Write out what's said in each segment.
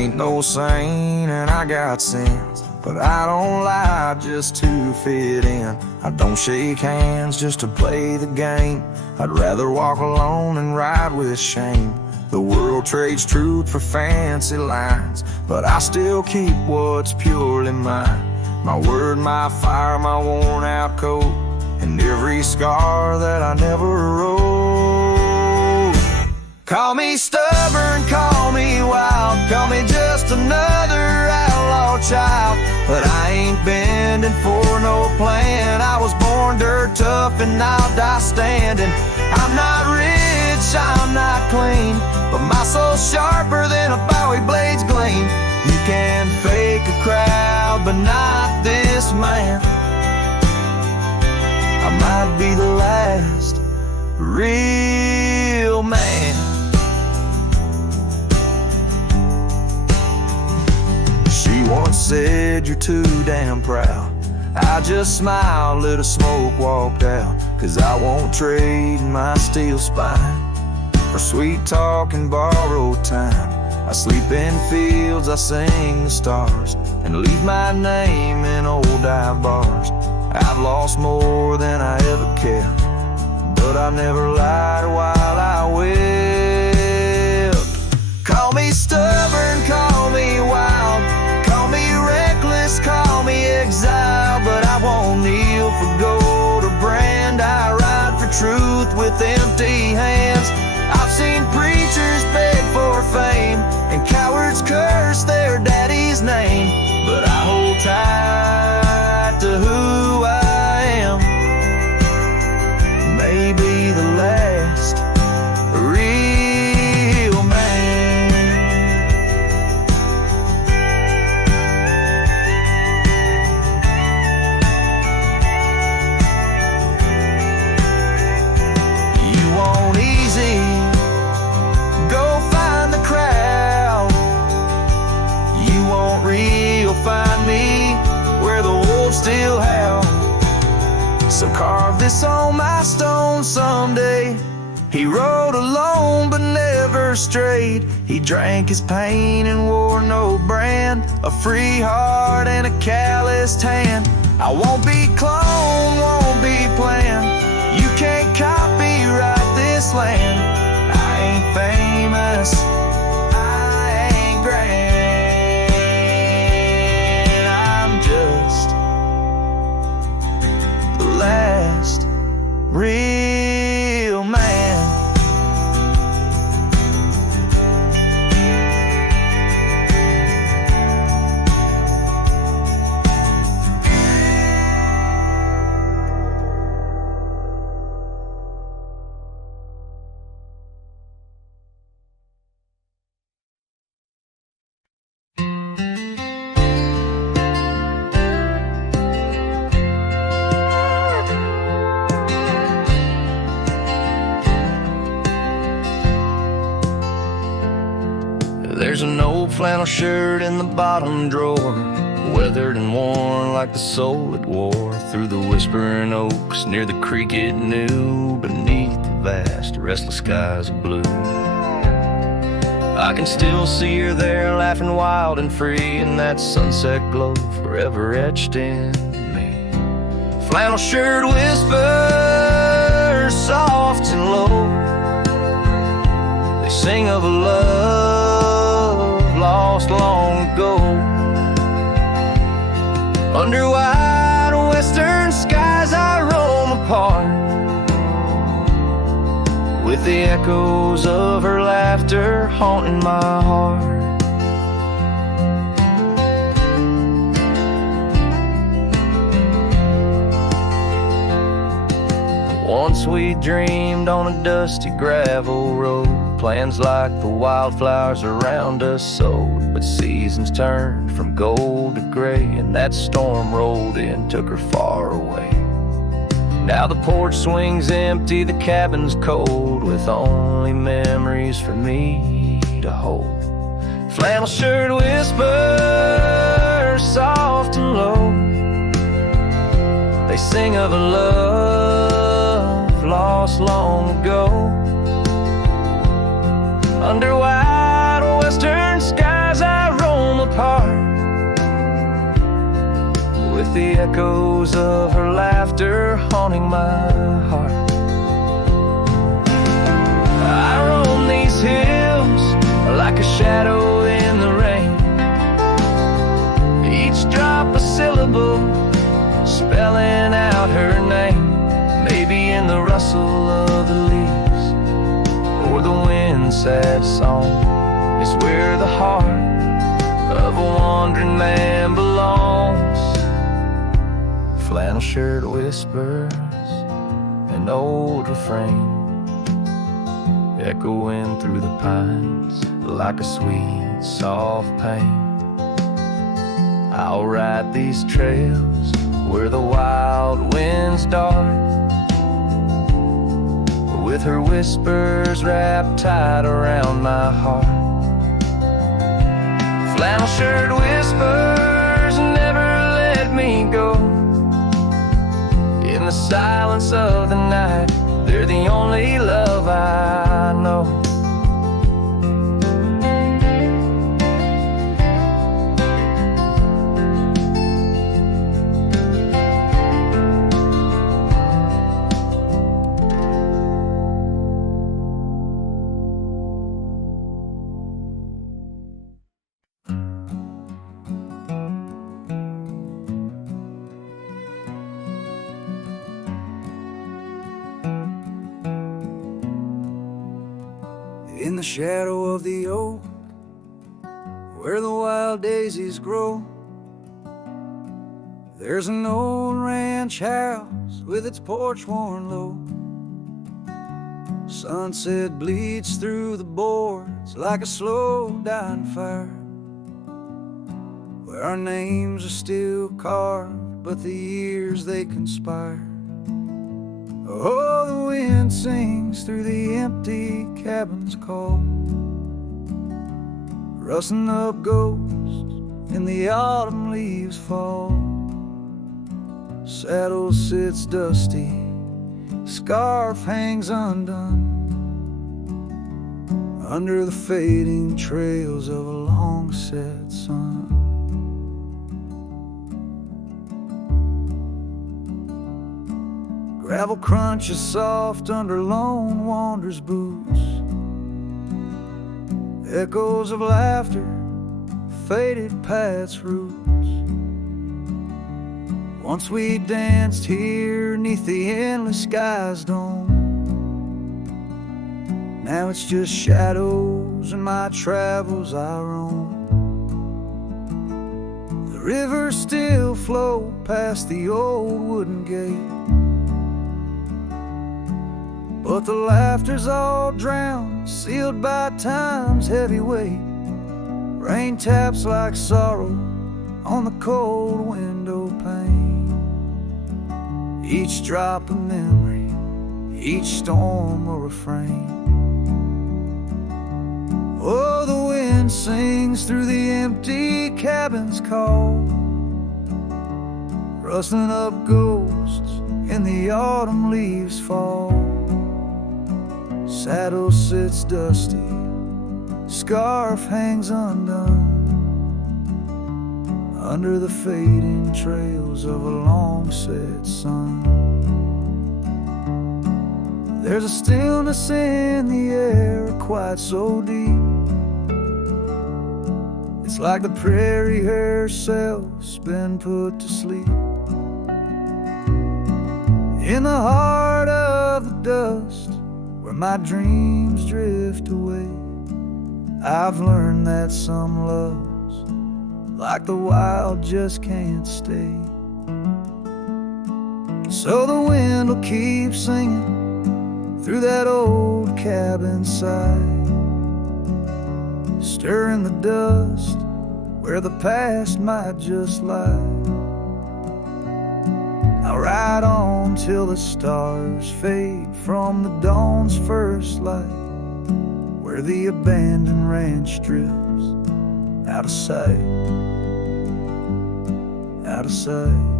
ain't no saint and I got sins, but I don't lie just to fit in. I don't shake hands just to play the game. I'd rather walk alone than ride with shame. The world trades truth for fancy lines, but I still keep what's purely mine. My word, my fire, my worn out coat, and every scar that I never wrote. Call me stubborn, call me wild, call me just another outlaw child, but I ain't bending for no plan. I was born dirt tough and I'll die standing. I'm not rich, I'm not clean, but my soul's sharper than a Bowie blade's gleam. You can fake a crowd, but not this man. I might be the last real man. She once said, you're too damn proud. I just smiled, lit a smoke, walked out, 'cause I won't trade my steel spine for sweet talk and borrowed time. I sleep in fields, I sing the stars, and leave my name in old dive bars. I've lost more than I ever kept, but I never lied while I wept. Call me stubborn, call me wild, call me reckless, call me exile, but I won't kneel for gold or brand. I ride for truth with empty hands. I've seen preachers beg for fame and cowards curse their daddy's name, but I hold tight to who I am. Maybe the last real man. You want easy? Go find the crowd. You want real? Find me where the wolves still howl. So carve this on my stone someday. He rode alone but never strayed. He drank his pain and wore no brand. A free heart and a calloused hand. I won't be cloned, won't be planned. You can't copyright this land. I ain't famous, I ain't grand. I'm just the last real man. There's an old flannel shirt in the bottom drawer, weathered and worn like the soul it wore through the whispering oaks near the creek it knew, beneath the vast restless skies of blue. I can still see her there, laughing wild and free in that sunset glow forever etched in me. Flannel shirt whispers soft and low, they sing of a love lost long ago. Under wide western skies I roam apart, with the echoes of her laughter haunting my heart. Once we dreamed on a dusty gravel road, plans like the wildflowers around us sowed, but seasons turned from gold to gray, and that storm rolled in, took her far away. Now the porch swings empty, the cabin's cold, with only memories for me to hold. Flannel shirt whispers soft and low, they sing of a love lost long ago. Under wide western skies I with the echoes of her laughter haunting my heart. I roam these hills like a shadow in the rain, each drop a syllable spelling out her name. Maybe in the rustle of the leaves or the wind's sad song is where the heart of a wandering man belongs. Flannel shirt whispers an old refrain, echoing through the pines like a sweet, soft pain. I'll ride these trails where the wild winds dart, with her whispers wrapped tight around my heart. Flannel shirt whispers never let me go. In the silence of the night, they're the only love I know. In the shadow of the oak, where the wild daisies grow, there's an old ranch house with its porch worn low. Sunset bleeds through the boards like a slow dying fire, where our names are still carved, but the years they conspire. Oh, the wind sings through the empty cabin's call, rustling up ghosts in the autumn leaves fall. Saddle sits dusty, scarf hangs undone, under the fading trails of a long set sun. Gravel crunches soft under lone wanderer's boots, echoes of laughter faded past roots. Once we danced here neath the endless sky's dome, now it's just shadows and my travels I roam. The rivers still flow past the old wooden gate, but the laughter's all drowned, sealed by time's heavy weight. Rain taps like sorrow on the cold window pane, each drop a memory, each storm a refrain. Oh, the wind sings through the empty cabin's call, rustling up ghosts in the autumn leaves fall. Saddle sits dusty, scarf hangs undone, under the fading trails of a long set sun. There's a stillness in the air quite so deep, it's like the prairie herself's been put to sleep. In the heart of the dust, where my dreams drift away, I've learned that some loves, like the wild, just can't stay. So the wind will keep singing through that old cabin side, stirring the dust where the past might just lie. I'll ride on till the stars fade from the dawn's first light, where the abandoned ranch drifts out of sight, out of sight.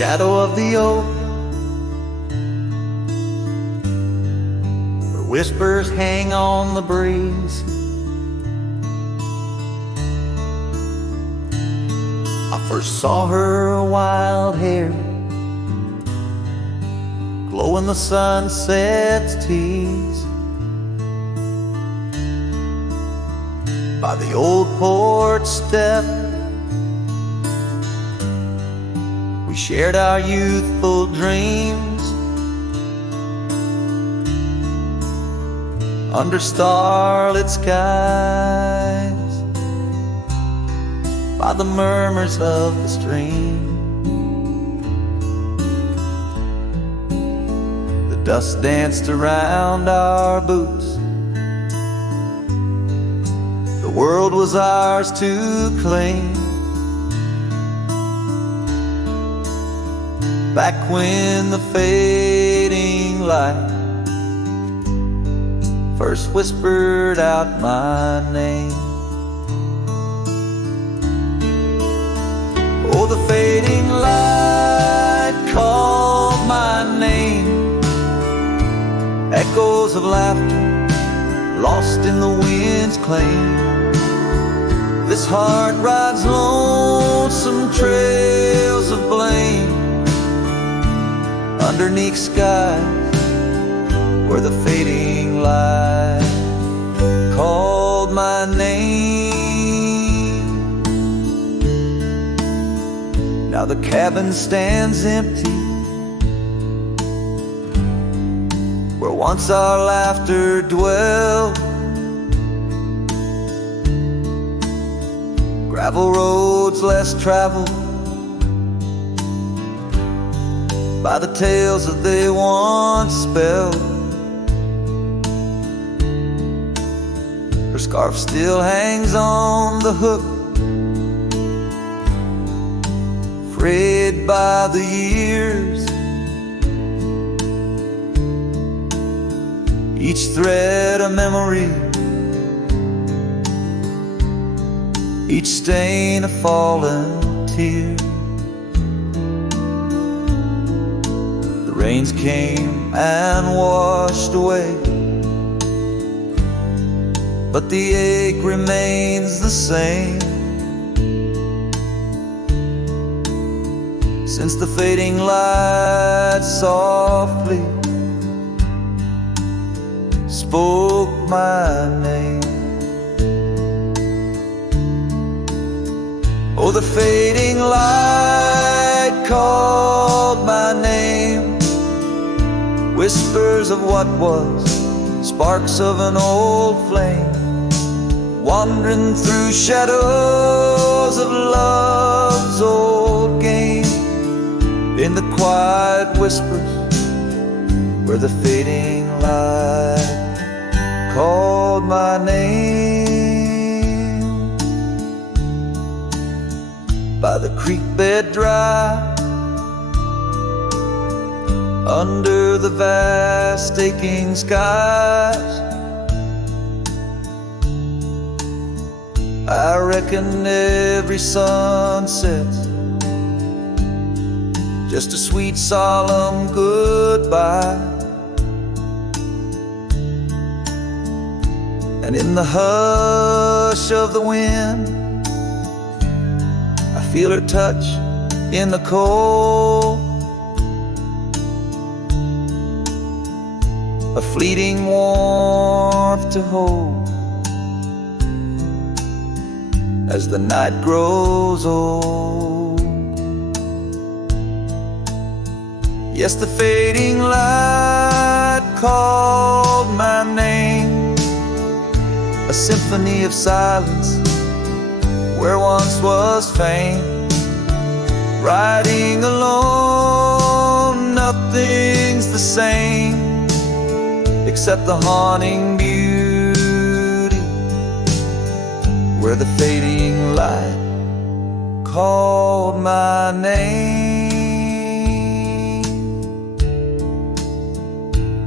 shadow of the oak, where whispers hang on the breeze. I first saw her wild hair glow in the sunset's tease, by the old porch step. We shared our youthful dreams under starlit skies, by the murmurs of the stream. The dust danced around our boots. The world was ours to claim. Back when the fading light first whispered out my name. Oh, the fading light called my name. Echoes of laughter lost in the wind's claim. This heart rides lonesome trails of blame underneath skies where the fading light called my name. Now the cabin stands empty, where once our laughter dwelled. Gravel roads less traveled by the tales that they once spelled. Her scarf still hangs on the hook, frayed by the years. Each thread a memory, each stain a fallen tear. The rains came and washed away, but the ache remains the same. Since the fading light softly spoke my name. Oh, the fading light called my name. Whispers of what was, sparks of an old flame, wandering through shadows of love's old game. In the quiet whispers where the fading light called my name. By the creek bed dry, under the vast aching skies, I reckon every sunset's just a sweet solemn goodbye. And in the hush of the wind, I feel her touch in the cold, a fleeting warmth to hold as the night grows old. Yes, the fading light called my name, a symphony of silence where once was fame. Riding alone, nothing's the same except the haunting beauty where the fading light called my name.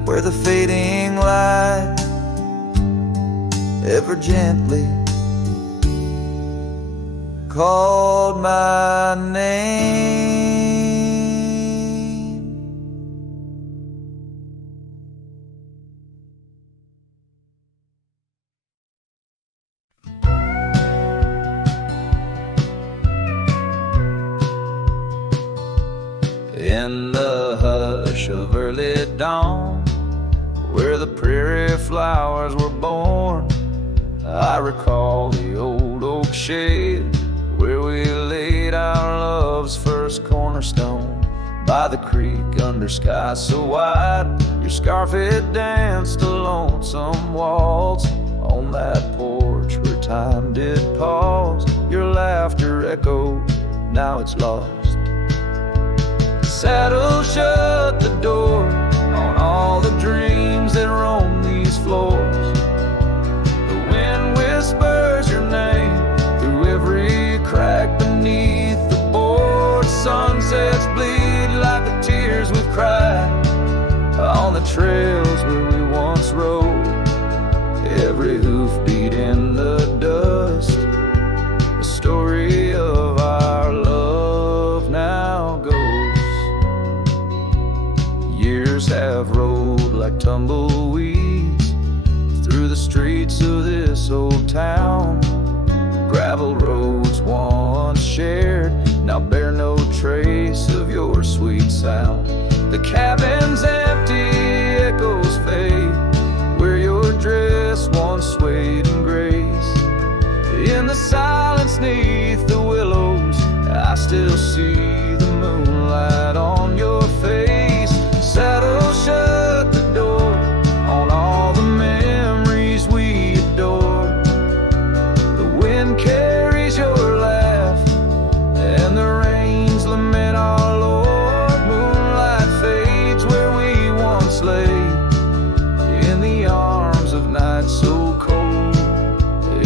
Where the fading light ever gently called my name. hush of early dawn, where the prairie flowers were born. I recall the old oak shed where we laid our love's first cornerstone. By the creek under sky so wide, your scarf had danced a lonesome waltz on that porch where time did pause. Your laughter echoed, now it's lost. Saddle shut the door on all the dreams that roam these floors. The wind whispers your name through every crack beneath the board. Sunsets bleed like the tears we've cried on the trails where we once rode. Every hoof beat in the dust, the story of our love now goes. Years have rolled like tumbleweeds through the streets of this old town. Gravel roads once shared now bear no trace of your sweet sound. The cabin's empty, echoes fade where your dress once swayed in grace. In the silence neath the willows, I still see the moonlight on your face. Saddle shut the door on all the memories we adore. The wind carries your laugh and the rains lament our Lord. Moonlight fades where we once lay in the arms of night so cold.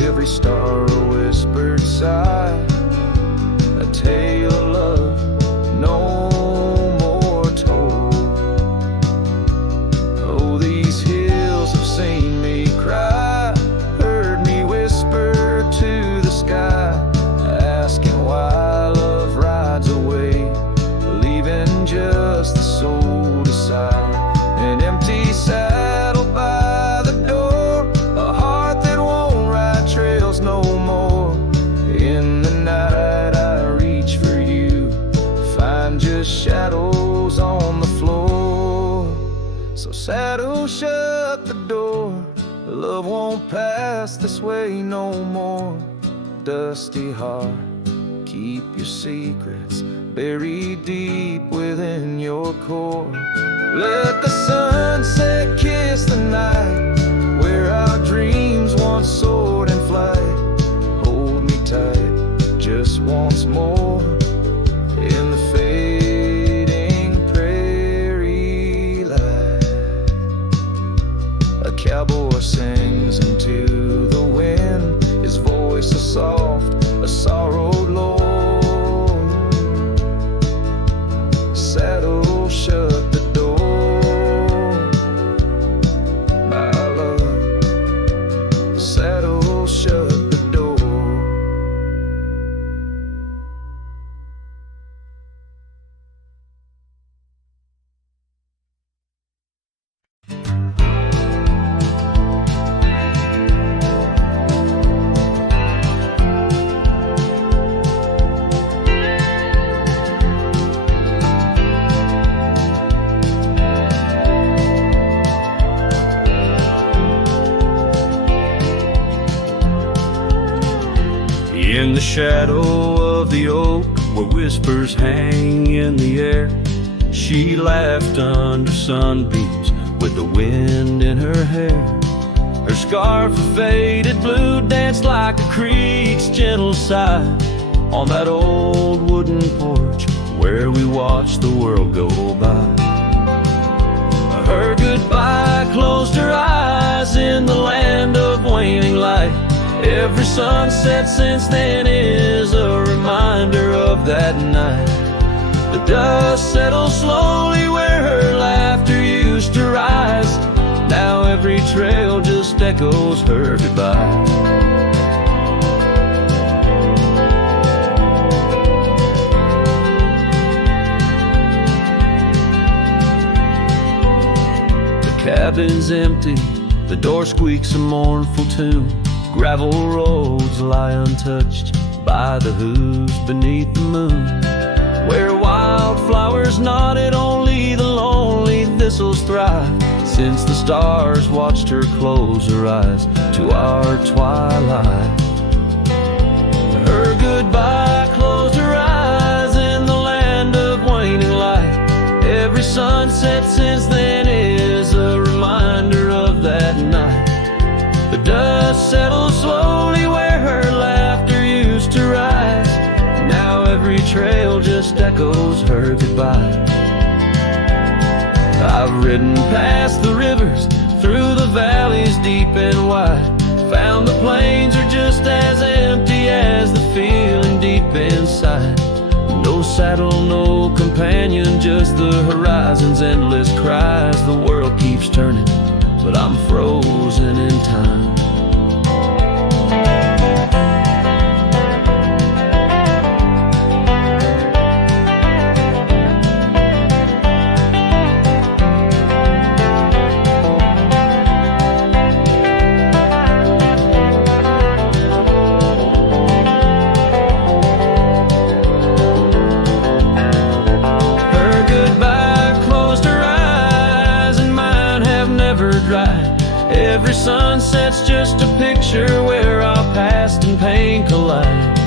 Every star a whispered sigh, a tale of love no more told. Oh, these hills have seen me cry, heard me whisper to the sky, asking why love rides away, leaving just the soul to sigh. An empty saddle by the door, a heart that won't ride trails no more. In the night I reach for you, find just shadows on the floor. So saddle shut the door, love won't pass this way no more. Dusty heart, keep your secrets buried deep within your core. Let the sunset kiss the night where our dreams once soared in flight. Hold me tight just once more in the fading prairie light. A cowboy sings into the wind, his voice is soft, a sorrowed lord. Saddle shut the door, my love. Saddle shut the door. In the shadow of the oak, where whispers hang in the air, she laughed under sunbeams with the wind in her hair. Her scarf of faded blue danced like a creek's gentle sigh on that old wooden porch where we watched the world go by. Her goodbye closed her eyes in the land of waning light. Every sunset since then is a reminder of that night. The dust settles slowly where her laughter used to rise. Now every trail just echoes her goodbye. The cabin's empty, the door squeaks a mournful tune. Gravel roads lie untouched by the hooves beneath the moon. Where wildflowers nodded, only the lonely arrive, since the stars watched her close her eyes to our twilight. Her goodbye closed her eyes in the land of waning light. Every sunset since then is a reminder of that night. The dust settles slowly where her laughter used to rise. Now every trail just echoes her goodbye. I've ridden past the rivers, through the valleys deep and wide. Found the plains are just as empty as the feeling deep inside. No saddle, no companion, just the horizon's endless cries. The world keeps turning, but I'm frozen in time. Every sunset's just a picture where our past and pain collide.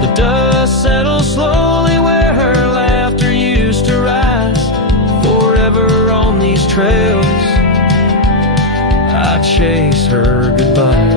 The dust settles slowly where her laughter used to rise. Forever on these trails, I chase her goodbye.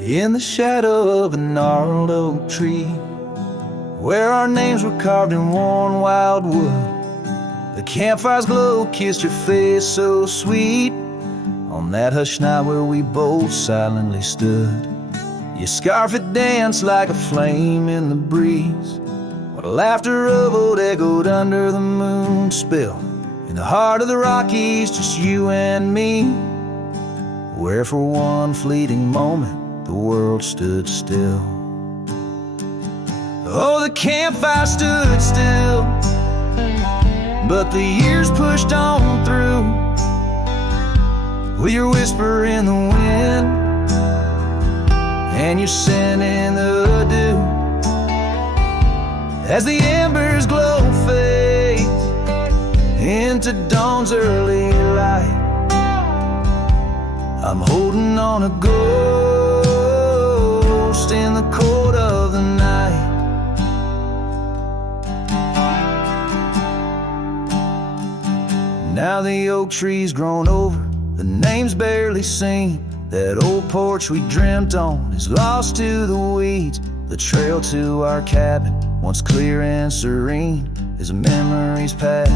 In the shadow of a gnarled oak tree, where our names were carved in worn wild wood, the campfire's glow kissed your face so sweet. On that hushed night where we both silently stood, your scarf had danced like a flame in the breeze, while laughter of old echoed under the moon spell. In the heart of the Rockies, just you and me, where for one fleeting moment the world stood still. Oh, the campfire stood still, but the years pushed on through, with your whisper in the wind and your scent in the dew. As the embers glow fades into dawn's early light, I'm holding on a ghost in the cold of the night. Now the oak tree's grown over, the name's barely seen. That old porch we dreamt on is lost to the weeds. The trail to our cabin, once clear and serene, is a memory's path,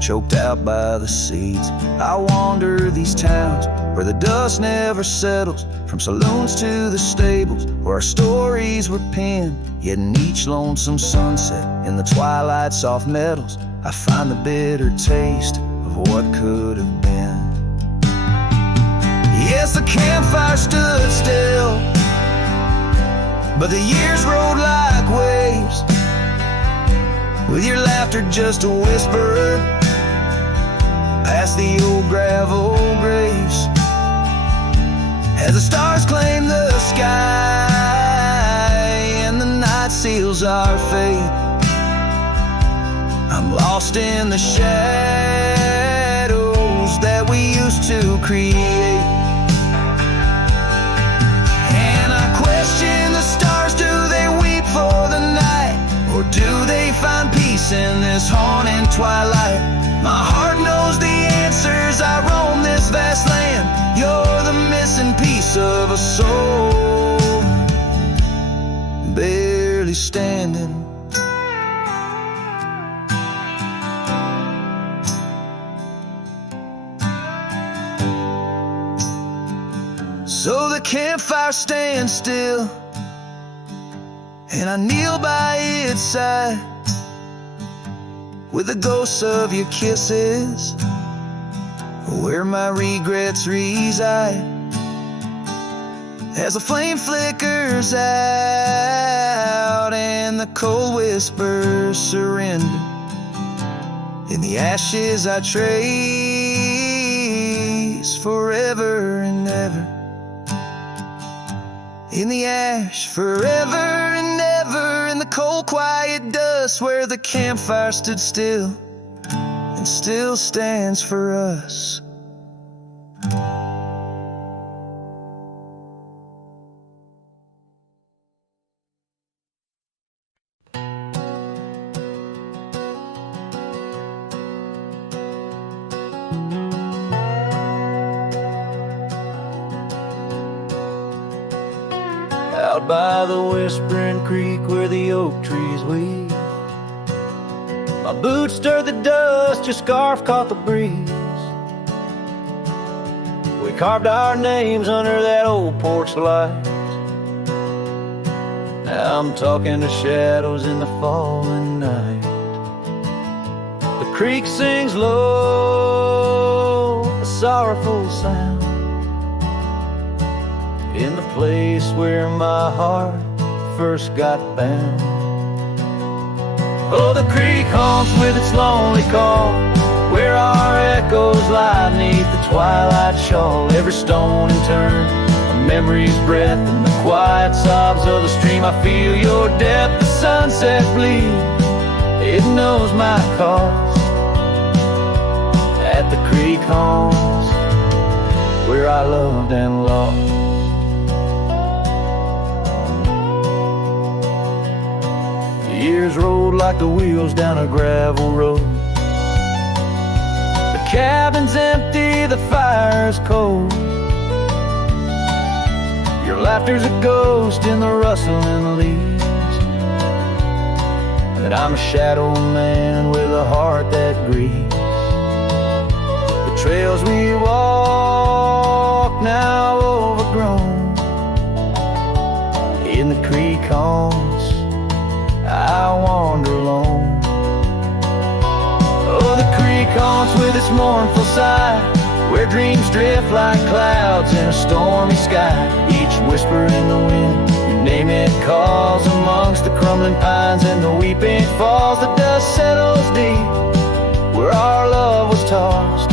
choked out by the seeds. I wander these towns where the dust never settles, from saloons to the stables where our stories were penned. Yet in each lonesome sunset, in the twilight soft metals, I find the bitter taste of what could have been. Yes, the campfire stood still, but the years rolled like waves, with your laughter just a whisper past the old gravel graves. As the stars claim the sky and the night seals our fate, I'm lost in the shadows that we used to create. And I question the stars, do they weep for the night, or do they find peace in this haunting twilight? My heart knows the answers, I roam this vast land. You're the missing piece of a soul, barely standing. So the campfire stands still, and I kneel by its side with the ghosts of your kisses where my regrets reside. As the flame flickers out and the cold whispers surrender, in the ashes I trace forever and ever. In the ash forever and ever, in the cold quiet dust where the campfire stood still and still stands for us. Out by the whispering creek where the oak trees weep, my boots stirred the dust, your scarf caught the breeze. We carved our names under that old porch light. Now I'm talking to shadows in the falling night. The creek sings low, a sorrowful sound, in the place where my heart first got bound. Oh, the creek haunts with its lonely call, where our echoes lie beneath the twilight shawl. Every stone and turn, a memory's breath, and the quiet sobs of the stream. I feel your depth, the sunset bleed, it knows my cause. At the creek haunts, where I loved and lost. Years rolled like the wheels down a gravel road. The cabin's empty, the fire's cold. Your laughter's a ghost in the rustling leaves. And I'm a shadow man with a heart that grieves. The trails we walk now overgrown. In the creek haunts I wander alone. Oh, the creek haunts with its mournful sigh, where dreams drift like clouds in a stormy sky. Each whisper in the wind, you name it, calls amongst the crumbling pines and the weeping falls. The dust settles deep where our love was tossed.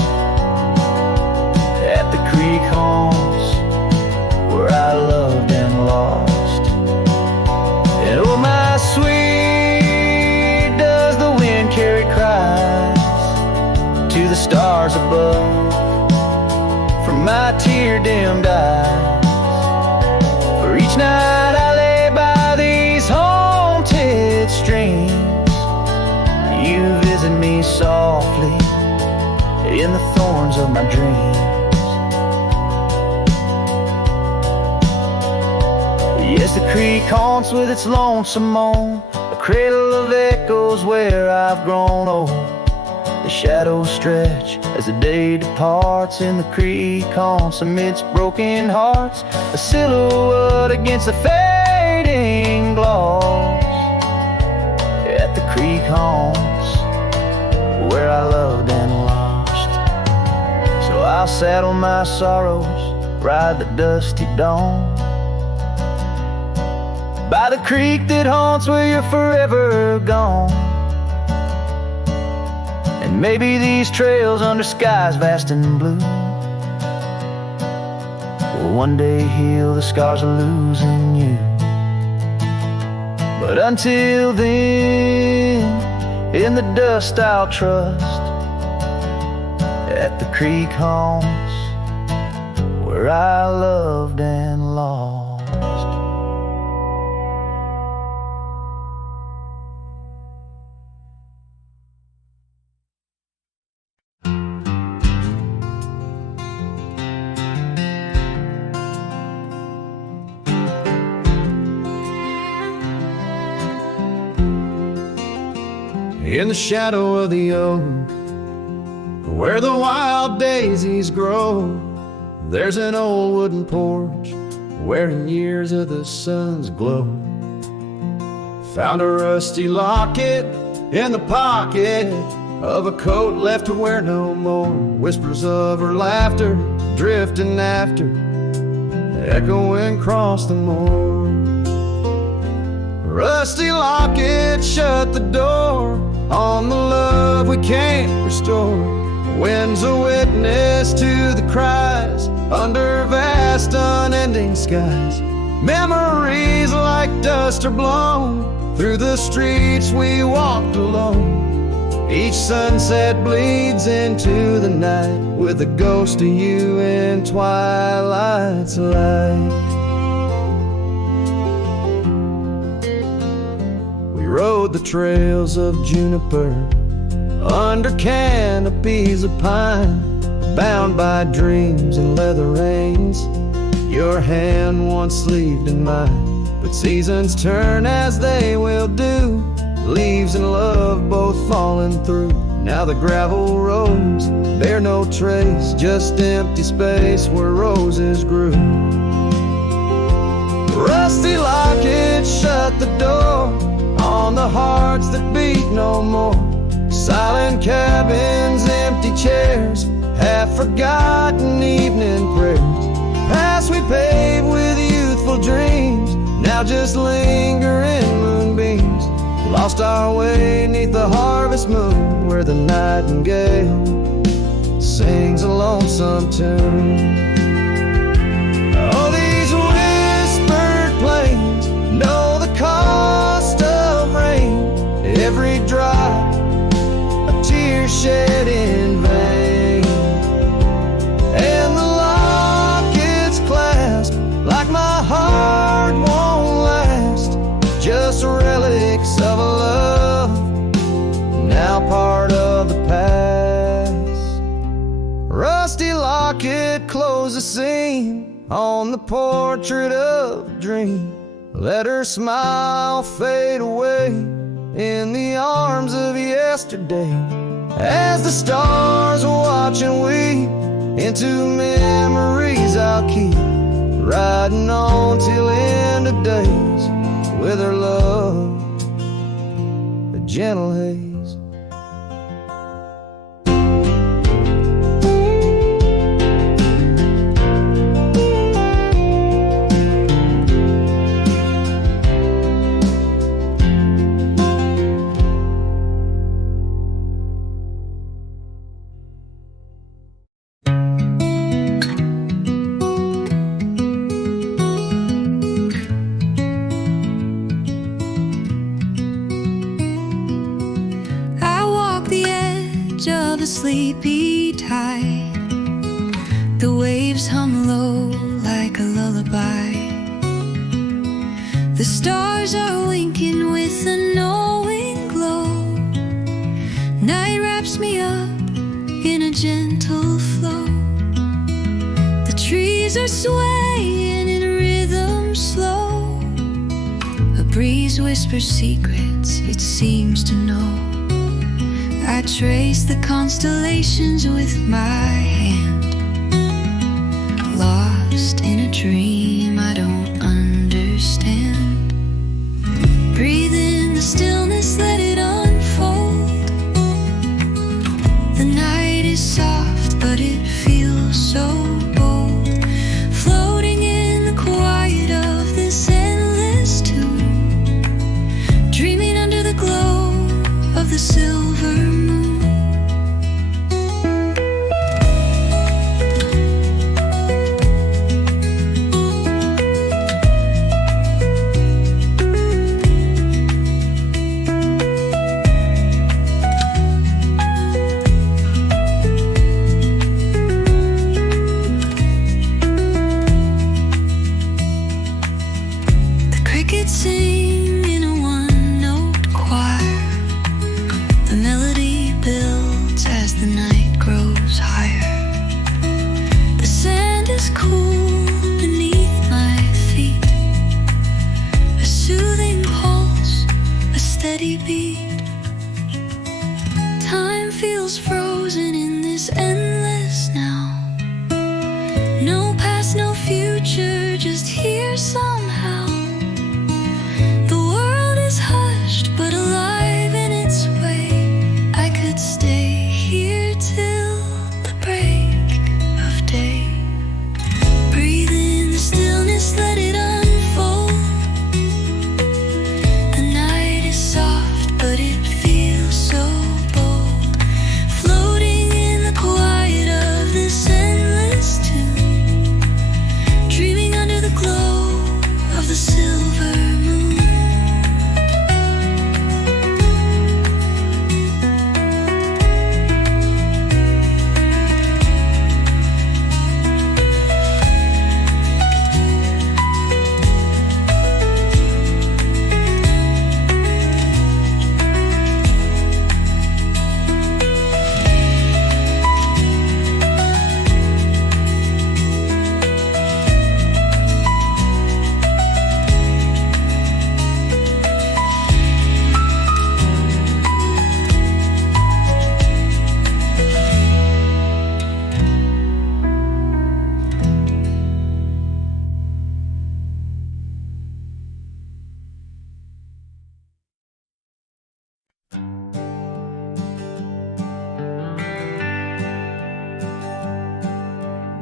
At the creek haunts, where I loved and lost. And oh, my sweet, does the wind carry cries to the stars above from my tear-dimmed eyes? For each night I lay by these haunted streams, you visit me softly in the thorns of my dreams. Yes, the creek haunts with its lonesome moan, a cradle of echoes where I've grown old. The shadows stretch as the day departs. In the creek haunts amidst broken hearts, a silhouette against the fading gloss. At the creek haunts, where I loved and lost. So I'll saddle my sorrows, ride the dusty dawn, by the creek that haunts where you're forever gone. And maybe these trails under skies vast and blue will one day heal the scars of losing you. But until then, in the dust I'll trust. At the creek haunts, where I loved and lost. In the shadow of the oak, where the wild daisies grow, there's an old wooden porch where in years of the sun's glow Found a rusty locket in the pocket of a coat left to wear no more. Whispers of her laughter drifting after, echoing across the moor. Rusty locket shut the door on the love we can't restore. Wind's a witness to the cries under vast unending skies. Memories like dust are blown through the streets we walked alone. Each sunset bleeds into the night with a ghost of you in twilight's light. We rode the trails of juniper under canopies of pine, bound by dreams and leather reins. Your hand once sleeved in mine, but seasons turn as they will do. Leaves and love both falling through. Now the gravel roads bear no trace, just empty space where roses grew. Rusty locket shut the door on the hearts that beat no more. Silent cabins, empty chairs, half-forgotten evening prayers. Past we paved with youthful dreams, now just linger in moonbeams. Lost our way neath the harvest moon, where the nightingale sings a lonesome tune. Oh, these whispered plains know the cost of rain. Every drop a tear shed in vain, and the locket's clasp like my heart won't last. Just relics of a love now part of the past. Rusty locket close the scene on the portrait of a dream. Let her smile fade away in the arms of yesterday, as the stars watch and weep into memories I'll keep, riding on till end of days with her love, a gentle haze. Sleepy tide, the waves hum low like a lullaby. The stars are winking with a knowing glow. Night wraps me up in a gentle flow. The trees are swaying in rhythm slow. A breeze whispers secrets it seems to know. I trace the constellations with my hand, lost in a dream I don't understand. Breathe in the stillness, let it unfold. The night is soft, but it feels so bold, floating in the quiet of this endless tune, dreaming under the glow of the silver moon. The crickets sing in a one-note choir. The melody builds as the night grows higher. The sand is cool beneath my feet, a soothing pulse, a steady beat. Time feels frozen in this endless now. No past, no future, just here somehow. The world is hushed.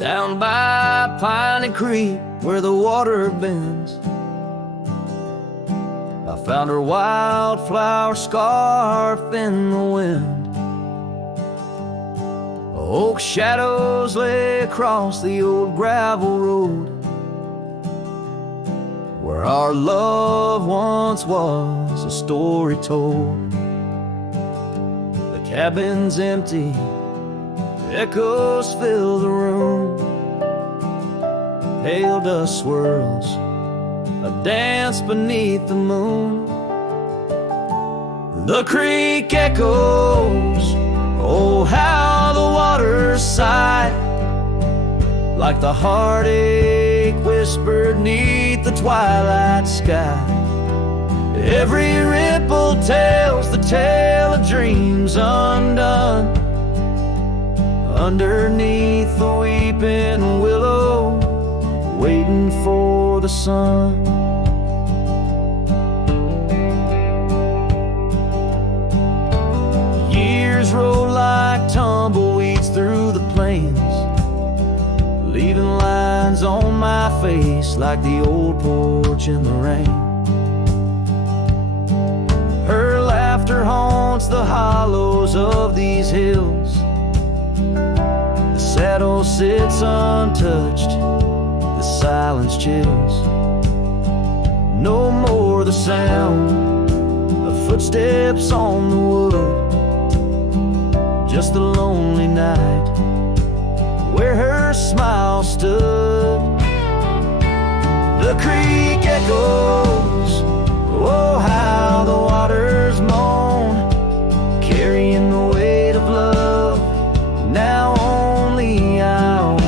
down by Piney Creek where the water bends. I found her wildflower scarf in the wind. Oak shadows lay across the old gravel road where our love once was a story told. The cabin's empty, echoes fill the room. Pale dust swirls, a dance beneath the moon. The creek echoes, oh how the waters sigh, like the heartache whispered neath the twilight sky. Every ripple tells the tale of dreams undone, underneath the weeping willow, waiting for the sun. Years roll like tumbleweeds through the plains, leaving lines on my face like the old porch in the rain. Her laughter haunts the hollows of these hills. The saddle sits untouched, the silence chills. No more the sound of footsteps on the wood, just the lonely night where her smile stood. The creek echoes, oh how the waters moan, carrying the weight of love now only I own.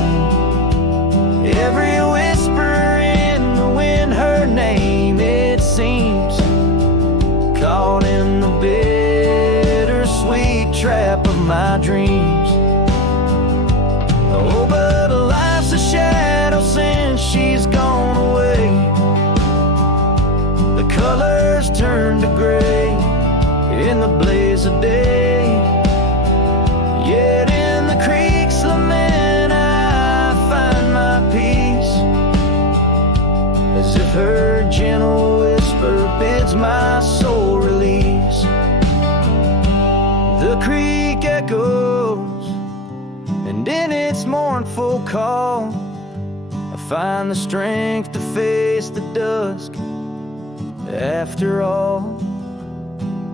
Every whisper in the wind, her name it seems, caught in the bittersweet trap of my dreams. Oh, but life's a shadow since she's gone away. The colors turn to gray in the blaze of day. Yet in the creek's lament I find my peace, as if her gentle whisper bids my soul release. The creek echoes, and in its mournful call I find the strength to face the dusk. After all,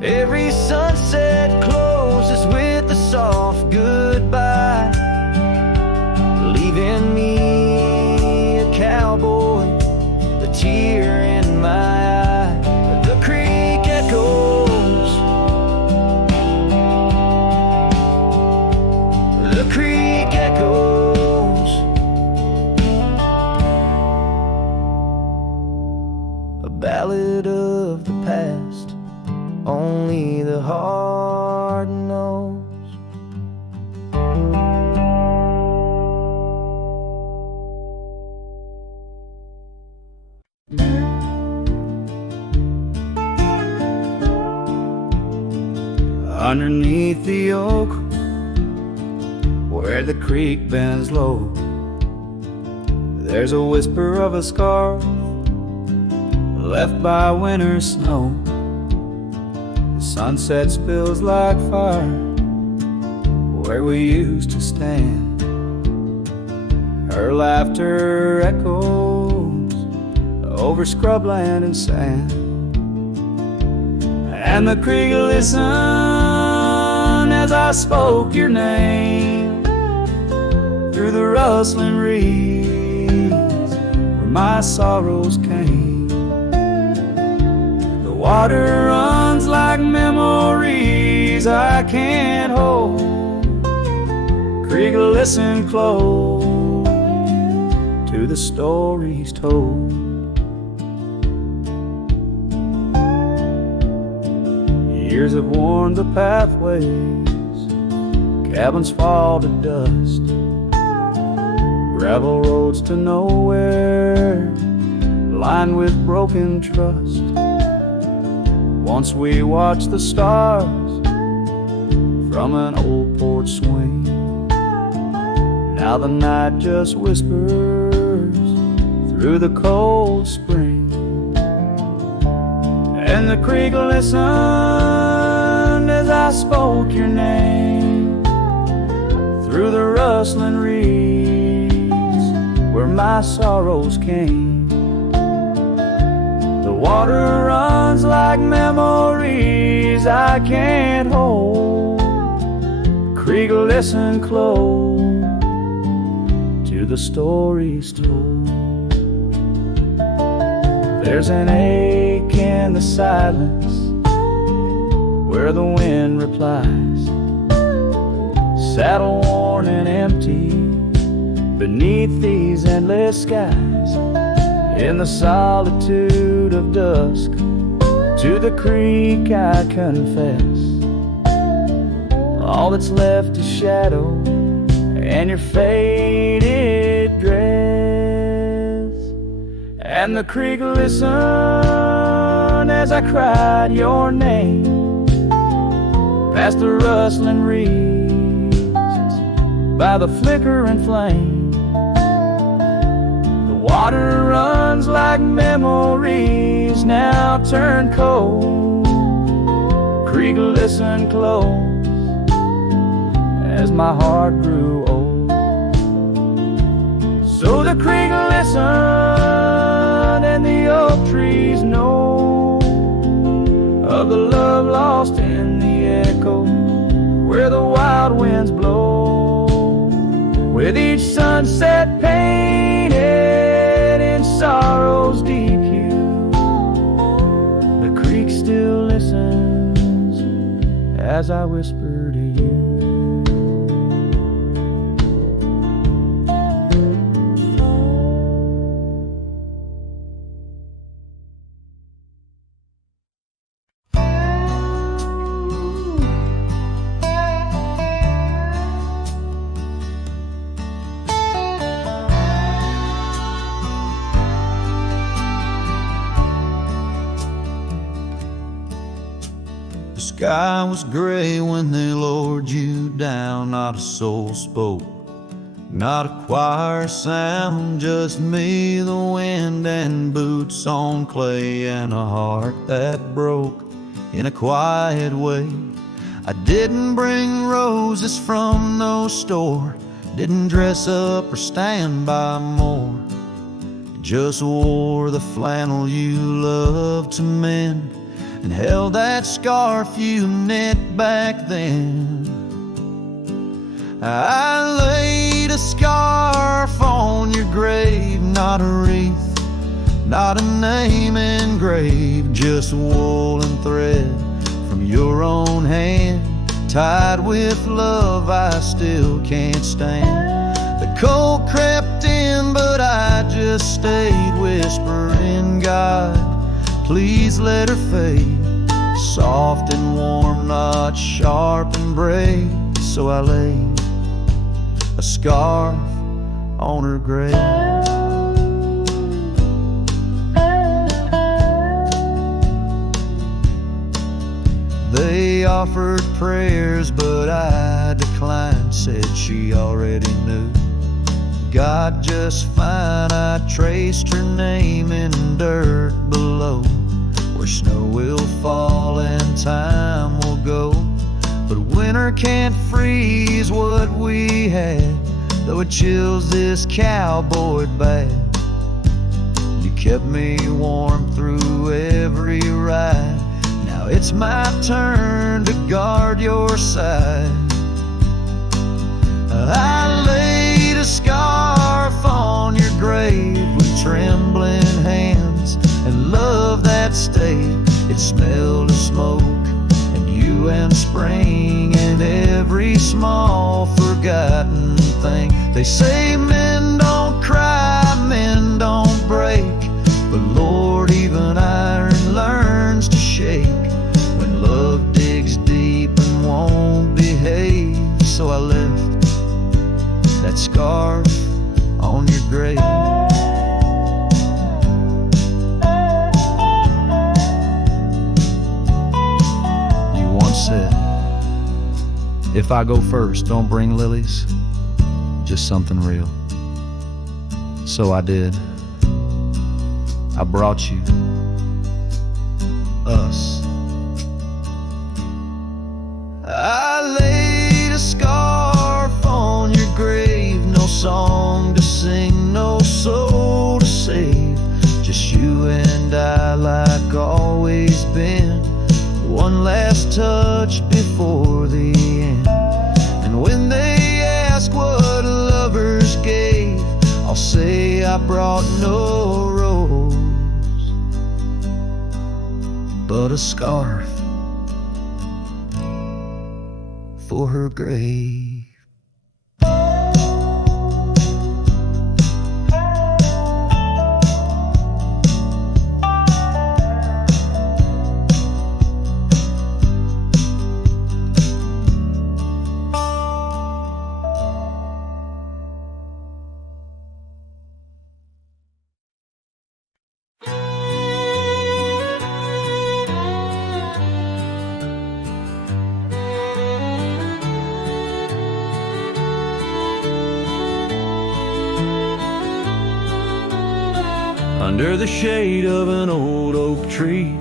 every sunset closes with a soft goodbye, leaving me a cowboy, the tear in my eye. The creek echoes, the creek echoes, a ballad of the past only the heart knows. Underneath the oak, where the creek bends low, there's a whisper of a scar left by winter snow. The sunset spills like fire where we used to stand. Her laughter echoes over scrubland and sand, and the creek listened as I spoke your name through the rustling reeds where my sorrows came. The water runs like memories I can't hold. Creek, listen close to the stories told. Years have worn the pathways, cabins fall to dust, gravel roads to nowhere, lined with broken trust. Once we watched the stars from an old porch swing. Now the night just whispers through the cold spring, and the creek listened as I spoke your name. Through the rustling reeds where my sorrows came, the water runs like memories I can't hold. Creek, listen close to the stories told. There's an ache in the silence where the wind replies, saddle worn and empty beneath these endless skies. In the solitude of dusk, to the creek I confess, all that's left is shadow and your faded dress. And the creek listened as I cried your name, past the rustling reeds, by the flickering flame. The water runs like memories now turn cold. Creek, listen close as my heart grew old. So the creek listened and the oak trees know of the love lost in the echo where the wild winds blow. With each sunset painted in sorrow's deep hue, the creek still listens as I whisper to you. The sky was gray when they lowered you down. Not a soul spoke, not a choir sound, just me, the wind, and boots on clay, and a heart that broke in a quiet way. I didn't bring roses from no store, didn't dress up or stand by more, just wore the flannel you loved to mend, and held that scarf you knit back then. I laid a scarf on your grave, not a wreath, not a name engraved, just wool and thread from your own hand, tied with love I still can't stand. The cold crept in, but I just stayed, whispering, God, please let her fade. Soft and warm, not sharp and brave. So I laid a scarf on her grave. They offered prayers, but I declined, said she already knew God just fine. I traced her name in dirt below, where snow will fall and time will go, but winter can't freeze what we had, though it chills this cowboy bad. You kept me warm through every ride, now it's my turn to guard your side. I laid a scarf on your grave with trembling hands and love that stayed. It smelled of smoke and you and spring and every small forgotten thing. They say men don't cry, men don't break, but Lord, even iron learns to shake when love digs deep and won't behave. So I left that scarf on your grave. Said, if I go first, don't bring lilies. just something real. So I did. I brought you us. I laid a scarf on your grave, no song to sing, no soul to save, just you and I like always been. One last touch before the end. And when they ask what lovers gave, I'll say I brought no rose, but a scarf for her grave. Under the shade of an old oak tree,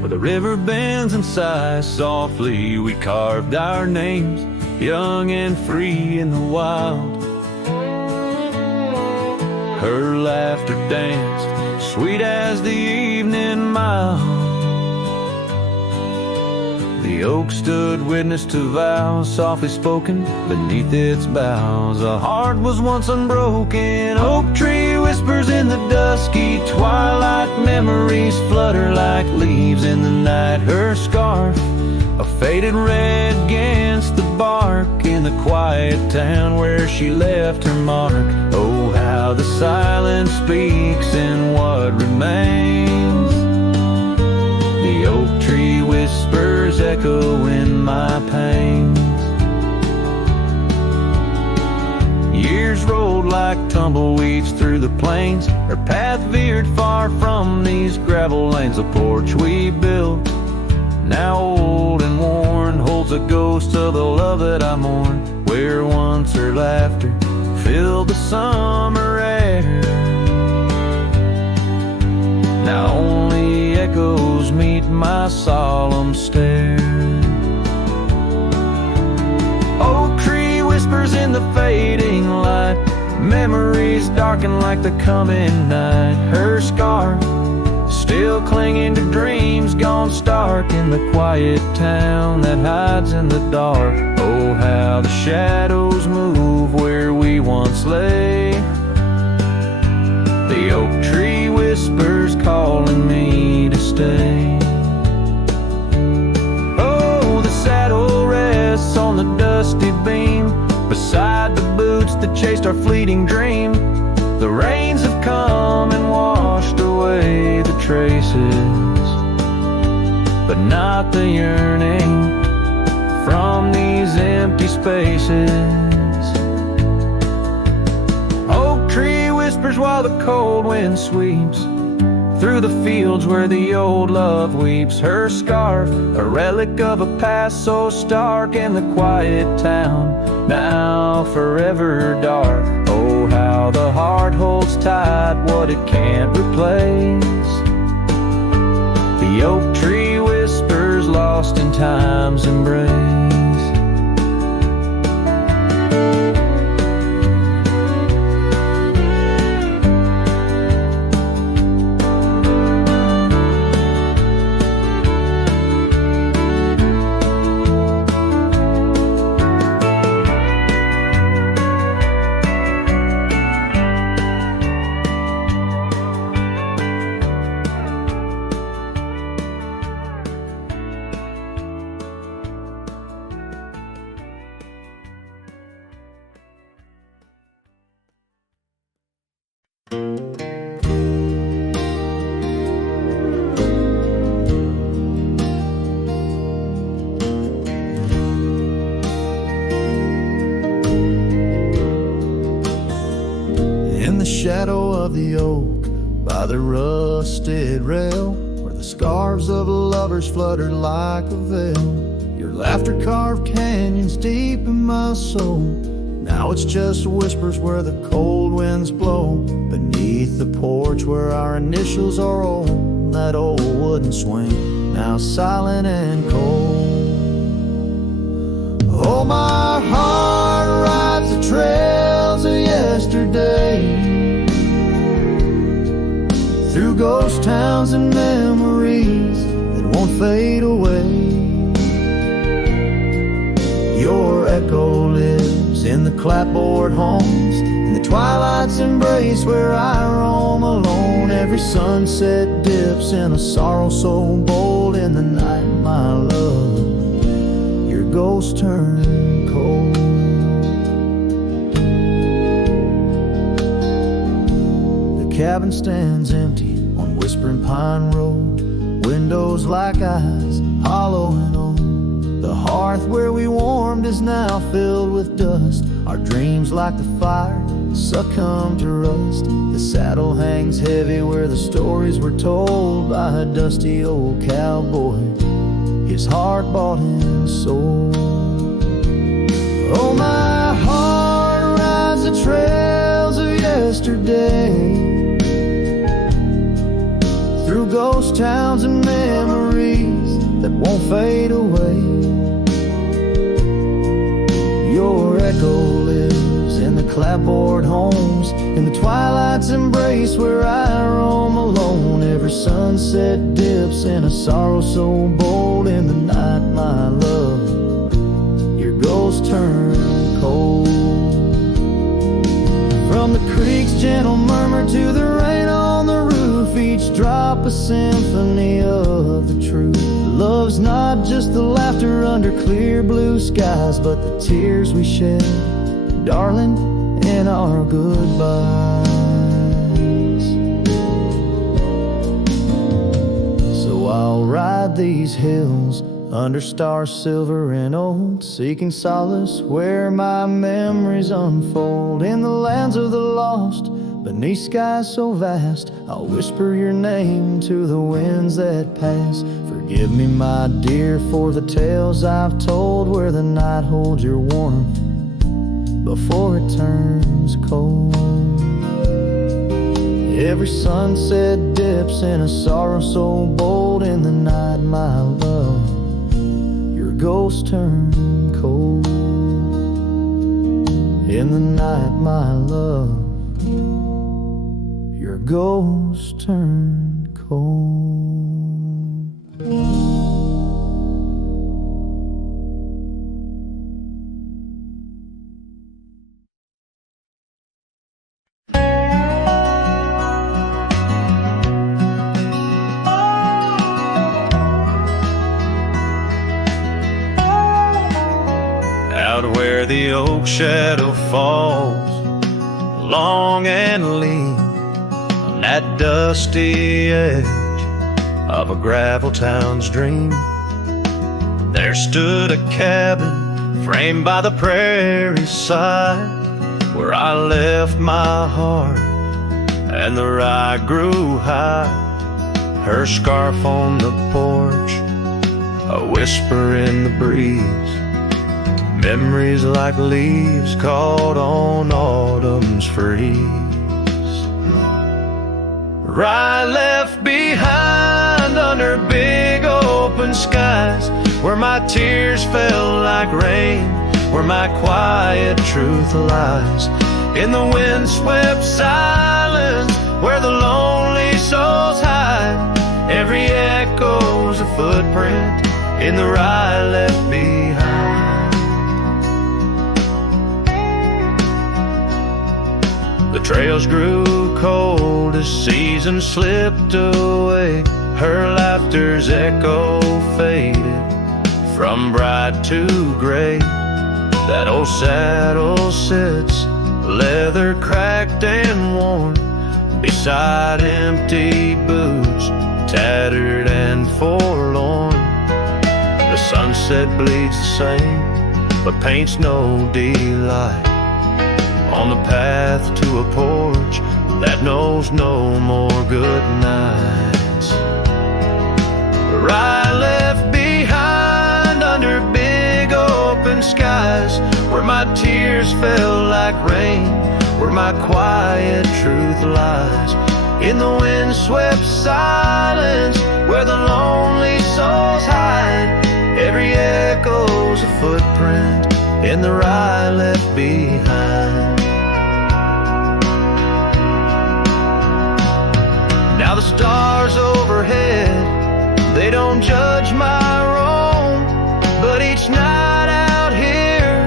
where the river bends and sighs softly, we carved our names, young and free in the wild. Her laughter danced, sweet as the evening mild. The oak stood witness to vows softly spoken beneath its boughs. A heart was once unbroken. Oak tree whispers in the dusky twilight. Memories flutter like leaves in the night. Her scarf, a faded red against the bark, in the quiet town where she left her mark. Oh, how the silence speaks in what remains. The oak tree whispers echo in my pains. Years rolled like tumbleweeds through the plains. Her path veered far from these gravel lanes. The porch we built, now old and worn, holds a ghost of the love that I mourn. Where once her laughter filled the summer air, now only echoes meet my solemn stare. Oak tree whispers in the fading light. Memories darken like the coming night. Her scarf still clinging to dreams gone stark in the quiet town that hides in the dark. Oh, how the shadows move where we once lay. The oak tree whispers calling me to stay. Oh, the saddle rests on the dusty beam beside the boots that chased our fleeting dream. The rains have come and washed away the traces, but not the yearning from these empty spaces. Oak tree whispers while the cold wind sweeps through the fields where the old love weeps. Her scarf, a relic of a past so stark in the quiet town, now forever dark. Oh, how the heart holds tight what it can't replace. The oak tree whispers lost in time's embrace. Shadow of the oak by the rusted rail, where the scarves of lovers fluttered like a veil. Your laughter carved canyons deep in my soul. Now Now it's just whispers where the cold winds blow, beneath the porch where our initials are on that old wooden swing, now silent and cold. Oh, my heart rides the trails of yesterday, through ghost towns and memories that won't fade away. Your echo lives in the clapboard homes, in the twilight's embrace where I roam alone. Every sunset dips in a sorrow so bold. In the night, my love, your ghost turn cold. The cabin stands empty on Whispering Pine Road, windows like eyes hollow and old. The hearth where we warmed is now filled with dust. Our dreams like the fire succumb to rust. The saddle hangs heavy where the stories were told by a dusty old cowboy, his heart bought and sold. Oh, my heart rides the trails of yesterday, through ghost towns and memories that won't fade away. Your echo lives in the clapboard homes, in the twilight's embrace where I roam alone. Every sunset dips in a sorrow so bold. In the night, my love, your ghost turn cold. From the creek's gentle murmur to the rain on the roof, each drop a symphony of the truth. Love's not just the laughter under clear blue skies, but the tears we shed, darling, in our goodbyes. So I'll ride these hills under stars silver and old, seeking solace where my memories unfold. In the lands of the lost, beneath skies so vast, I'll whisper your name to the winds that pass. Forgive me, my dear, for the tales I've told, where the night holds your warmth before it turns cold. Every sunset dips in a sorrow so bold. In the night, my love, your ghost turn cold. In the night, my love, your ghost turn cold. Out where the oak shadow falls, long and lean, on that dusty edge of a gravel town's dream, there stood a cabin framed by the prairie side, where I left my heart and the rye grew high. Her scarf on the porch, a whisper in the breeze, memories like leaves caught on autumn's freeze. Rye left behind under big open skies, where my tears fell like rain, where my quiet truth lies. In the windswept silence, where the lonely souls hide, every echo's a footprint in the rye left behind. The trails grew cold as season slipped away. Her laughter's echo faded from bright to gray. That old saddle sits, leather cracked and worn, beside empty boots, tattered and forlorn. The sunset bleeds the same, but paints no delight on the path to a porch that knows no more good nights. Rye left behind under big open skies, where my tears fell like rain, where my quiet truth lies. In the windswept silence, where the lonely souls hide, every echo's a footprint in the rye left behind. Now the stars overhead, they don't judge my roam, but each night out here,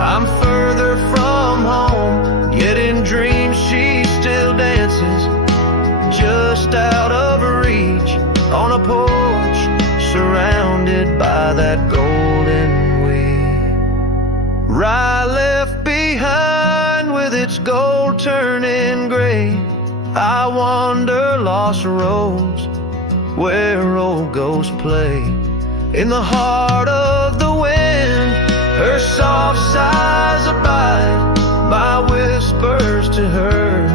I'm further from home. Yet in dreams she still dances, just out of reach, on a porch, surrounded by that golden wheat. Rye left behind with its gold turning gray, I wander lost roads where old ghosts play. In the heart of the wind, her soft sighs abide, my whispers to her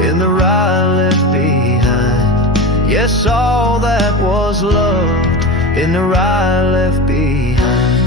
in the rye left behind. Yes, all that was loved in the rye left behind.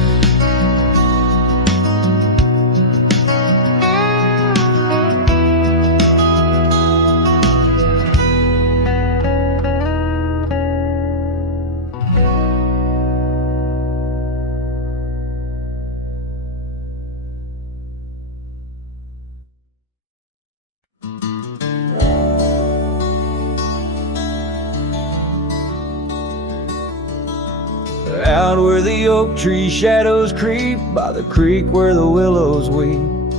Out where the oak tree shadows creep, by the creek where the willows weep,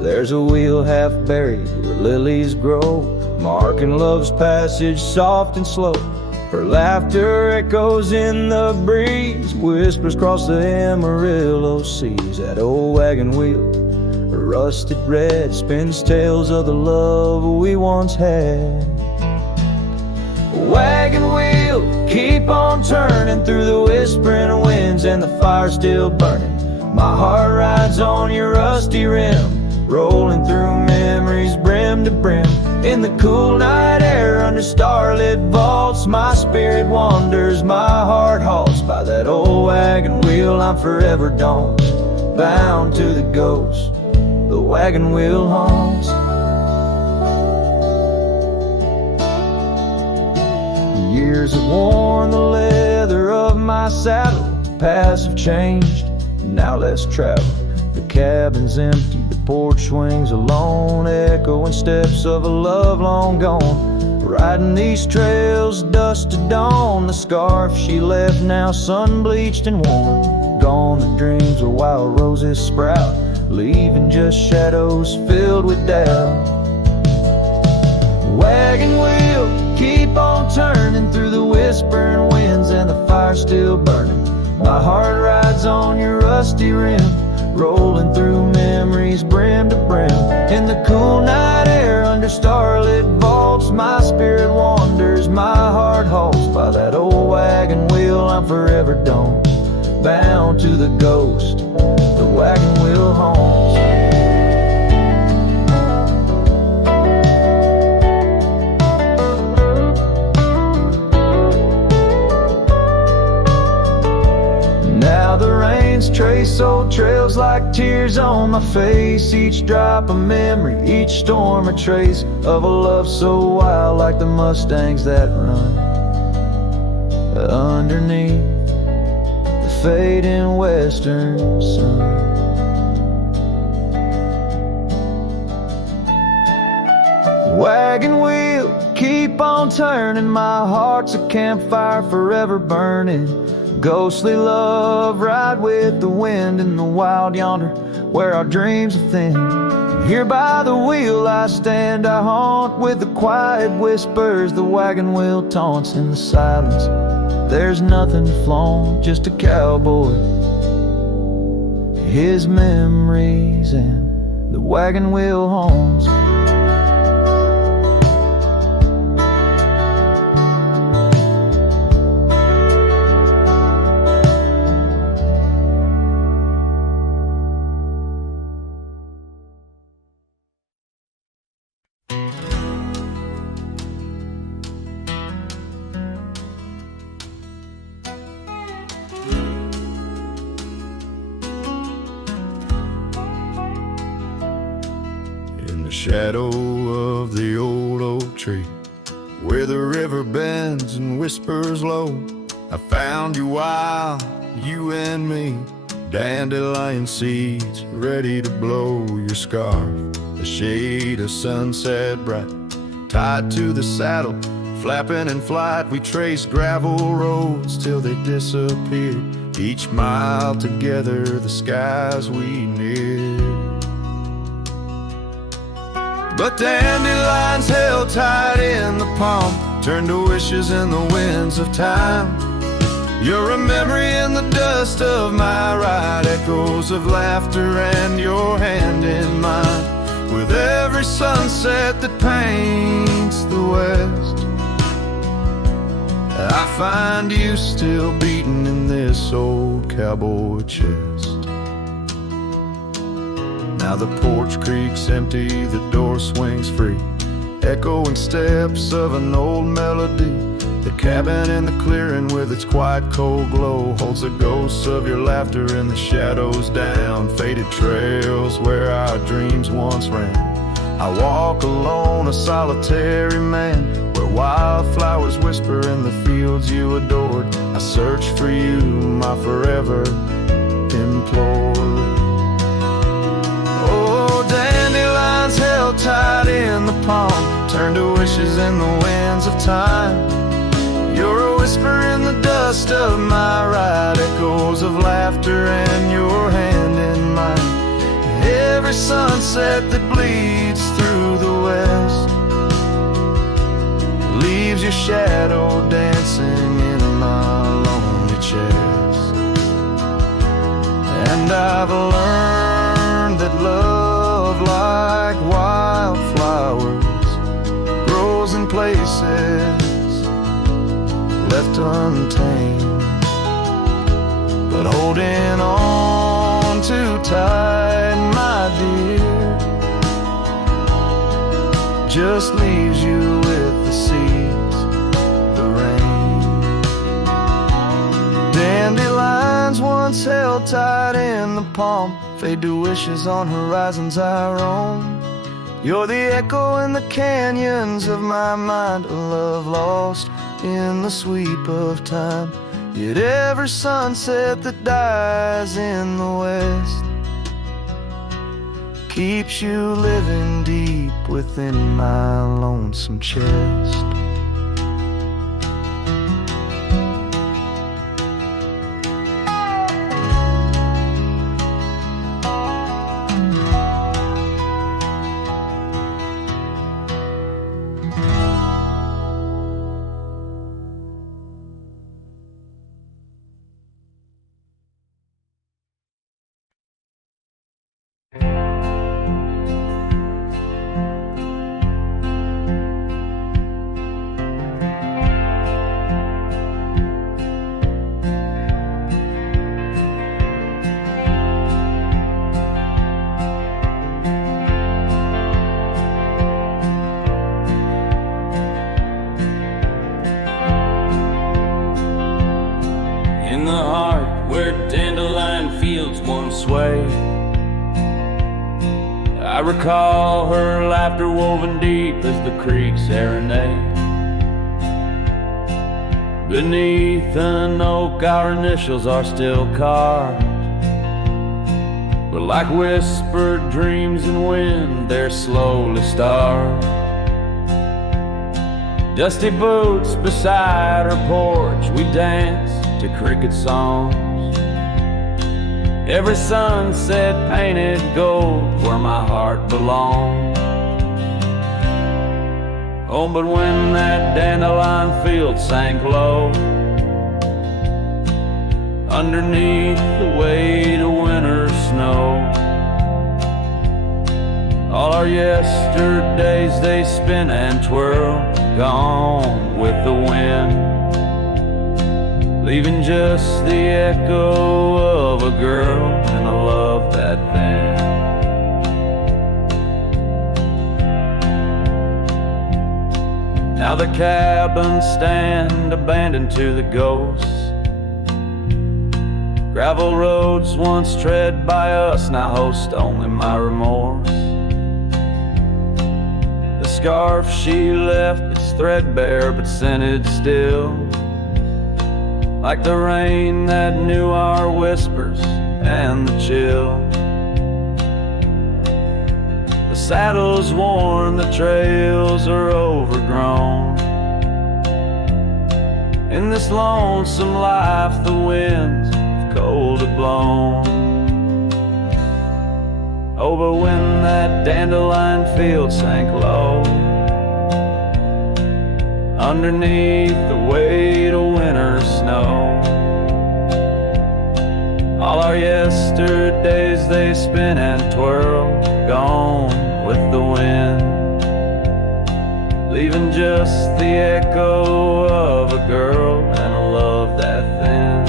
there's a wheel half buried where lilies grow, marking love's passage soft and slow. Her laughter echoes in the breeze, whispers across the Amarillo seas. That old wagon wheel, rusted red, spins tales of the love we once had. Wagon wheel, keep on turning through the whispering winds, and the fire's still burning. My heart rides on your rusty rim, rolling through memories brim to brim. In the cool night air under starlit vaults, my spirit wanders, my heart halts. By that old wagon wheel I'm forever doomed, bound to the ghost the wagon wheel haunts. Years have worn the leather of my saddle, paths have changed, now let's travel. The cabin's empty, the porch swings alone, echoing steps of a love long gone. Riding these trails, dust to dawn, the scarf she left now sun-bleached and worn. Gone the dreams where wild roses sprout, leaving just shadows filled with doubt. Wagon wheel, keep on turning through the whispering winds, and the fire's still burning. My heart rides on your rusty rim, rolling through memories brim to brim. In the cool night air under starlit vaults, my spirit wanders, my heart halts. By that old wagon wheel I'm forever doomed, bound to the ghost the wagon wheel haunts. Now the rains trace old trails like tears on my face, each drop a memory, each storm a trace of a love so wild, like the mustangs that run underneath the fading western sun. Wagon wheel, keep on turning, my heart's a campfire forever burning. Ghostly love, ride with the wind in the wild yonder, where our dreams are thin. Here by the wheel I stand, I haunt with the quiet whispers the wagon wheel taunts. In the silence there's nothing to flaunt, just a cowboy, his memories, and the wagon wheel haunts. shadow of the old oak tree, where the river bends and whispers low. I found you wild, you and me, dandelion seeds ready to blow. Your scarf, a shade of sunset bright, tied to the saddle, flapping in flight. We traced gravel roads till they disappeared, each mile together the skies we neared. But dandelions held tight in the palm turned to wishes in the winds of time. You're a memory in the dust of my ride, echoes of laughter and your hand in mine. With every sunset that paints the west, I find you still beating in this old cowboy chest. Now the porch creaks empty, the door swings free, echoing steps of an old melody. The cabin in the clearing with its quiet cold glow holds the ghosts of your laughter in the shadows down faded trails where our dreams once ran. I walk alone, a solitary man, where wildflowers whisper in the fields you adored. I search for you, my forever implored. Oh, dandelions held tight in the palm turn to wishes in the winds of time. You're a whisper in the dust of my ride, echoes of laughter and your hand in mine. Every sunset that bleeds through the west leaves your shadow dancing in my lonely chest. And I've learned that love, like wildflowers, grows in places left untamed, but holding on too tight, my dear, just leaves you with the seeds, the rain. Dandelions once held tight in the palm fade to wishes on horizons I roam. You're the echo in the canyons of my mind, a love lost in the sweep of time. Yet every sunset that dies in the west keeps you living deep within my lonesome chest. In the heart where dandelion fields once swayed, I recall her laughter woven deep as the creek serenade. Beneath an oak our initials are still carved, but like whispered dreams in wind they're slowly starved. Dusty boots beside her porch, we dance to cricket songs. Every sunset painted gold where my heart belongs. Oh, but when that dandelion field sank low, underneath the weight of winter snow, all our yesterdays they spin and twirl, gone with the wind, leaving just the echo of a girl and a love that thin. Now the cabins stand abandoned to the ghosts. Gravel roads once tread by us now host only my remorse. scarf she left, it's threadbare but scented still, like the rain that knew our whispers and the chill. The saddle's worn, the trails are overgrown. In this lonesome life, the winds have cold have blown. Oh, but when that dandelion field sank low, underneath the weight of winter snow, all our yesterdays they spin and twirl, gone with the wind, leaving just the echo of a girl and a love that thin.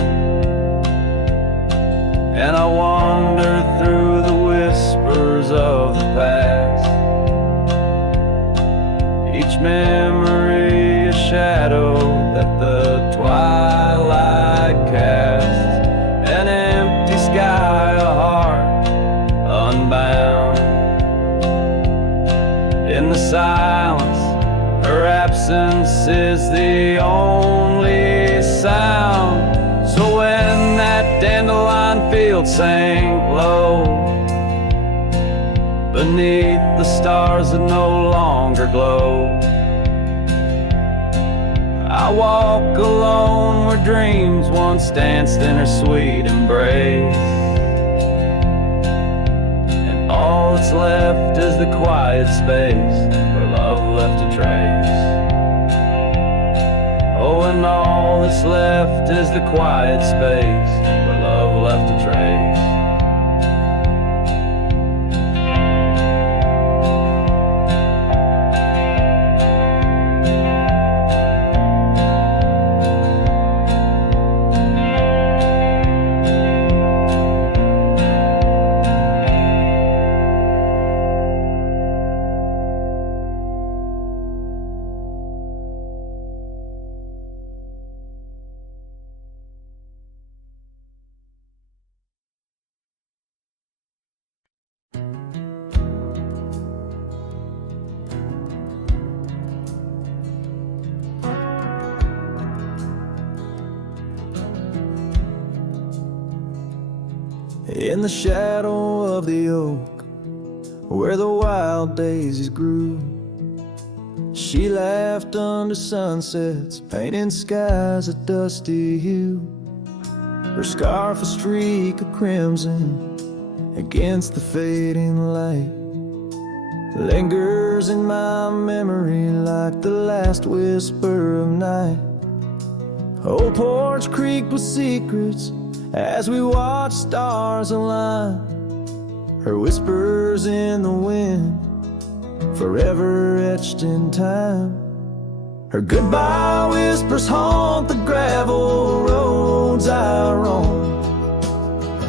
And I wander through the whispers of the past, each memory a shadow that the twilight casts, an empty sky, a heart unbound. In the silence, her absence is the only sound. So when that dandelion field sank low, beneath the stars that no longer glow, I walk alone where dreams once danced in her sweet embrace, and all that's left is the quiet space where love left a trace. Oh, and all that's left is the quiet space where love left a trace. In the shadow of the oak, where the wild daisies grew, she laughed under sunsets, painting skies a dusty hue. Her scarf a streak of crimson against the fading light lingers in my memory like the last whisper of night. Old Porch creaked with secrets as we watch stars align, her whispers in the wind, forever etched in time. Her goodbye whispers haunt the gravel roads I roam,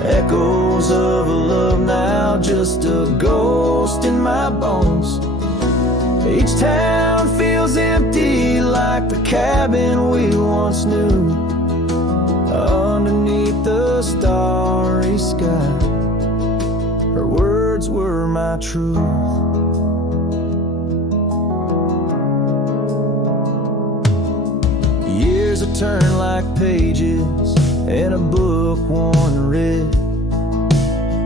echoes of a love now just a ghost in my bones. Each town feels empty like the cabin we once knew, underneath the starry sky. Her words were my truth. Years have turned like pages in a book worn red.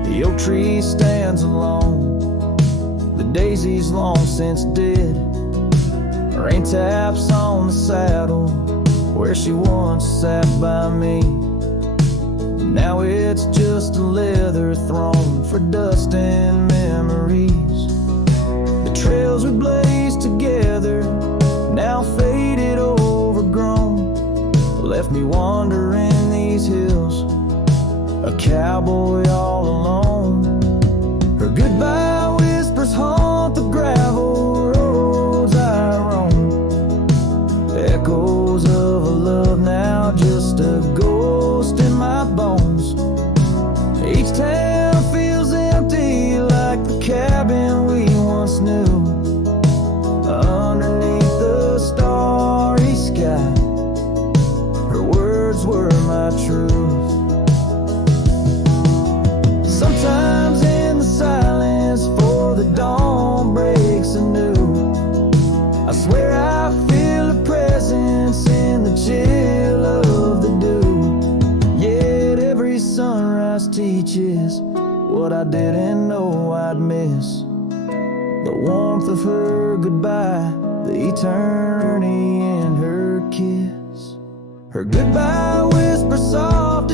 The oak tree stands alone, the daisy's long since dead. Rain taps on the saddle where she once sat by me. Now it's just a leather throne for dust and memories. The trails we blazed together, now faded, overgrown, left me wandering these hills, a cowboy all alone. Her goodbye whispers haunt the gravel roads I roam, echoes of a love now just a ghost in my bones. Each town feels empty like the cabin we once knew, underneath the starry sky. Her words were my truth. Sometimes in the silence, before the dawn breaks anew, peace in the chill of the dew. Yet every sunrise teaches what I didn't know I'd miss. The warmth of her goodbye, the eternity in her kiss. Her goodbye whisper soft